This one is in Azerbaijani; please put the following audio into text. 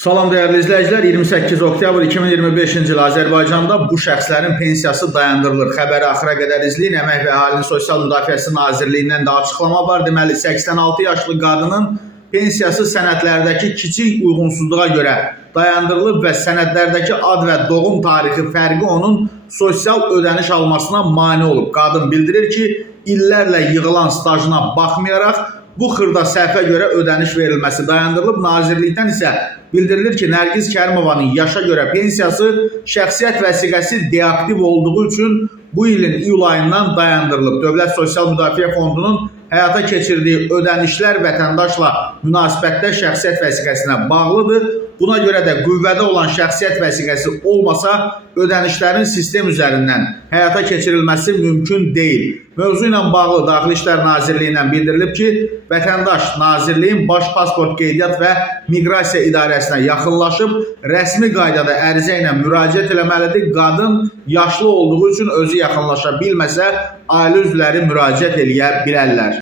Salam dəyərli izləyicilər, 28 oktyabr 2025-ci il Azərbaycanda bu şəxslərin pensiyası dayandırılır. Xəbəri axıra qədər izləyin. Əmək və Əhalinin Sosial Müdafiəsi Nazirliyindən də açıqlama var. Deməli, 86 yaşlı qadının pensiyası sənədlərdəki kiçik uyğunsuzluğa görə dayandırılıb və sənədlərdəki ad və doğum tarixi fərqi onun sosial ödəniş almasına mane olub. Qadın bildirir ki, illərlə yığılan stajına baxmayaraq bu xırda səhvə görə ödəniş verilməsi dayandırılıb. Nazirlikdən isə bildirilir ki, Nərgiz Kərimovanın yaşa görə pensiyası şəxsiyyət vəsiqəsi deaktiv olduğu üçün bu ilin iyul ayından dayandırılıb. Dövlət Sosial Müdafiə Fondunun həyata keçirdiyi ödənişlər vətəndaşla münasibətdə şəxsiyyət vəsiqəsinə bağlıdır. Buna görə də qüvvədə olan şəxsiyyət vəsiqəsi olmasa, ödənişlərin sistem üzərindən həyata keçirilməsi mümkün deyil. Mövzu ilə bağlı Daxili İşlər Nazirliyindən bildirilib ki, vətəndaş Nazirliyin Baş Pasport Qeydiyyat və Miqrasiya İdarəsinə yaxınlaşıb, rəsmi qaydada ərizə ilə müraciət eləməlidir. Qadın yaşlı olduğu üçün özü yaxınlaşa bilməsə, ailə üzvləri müraciət eləyə bilərlər.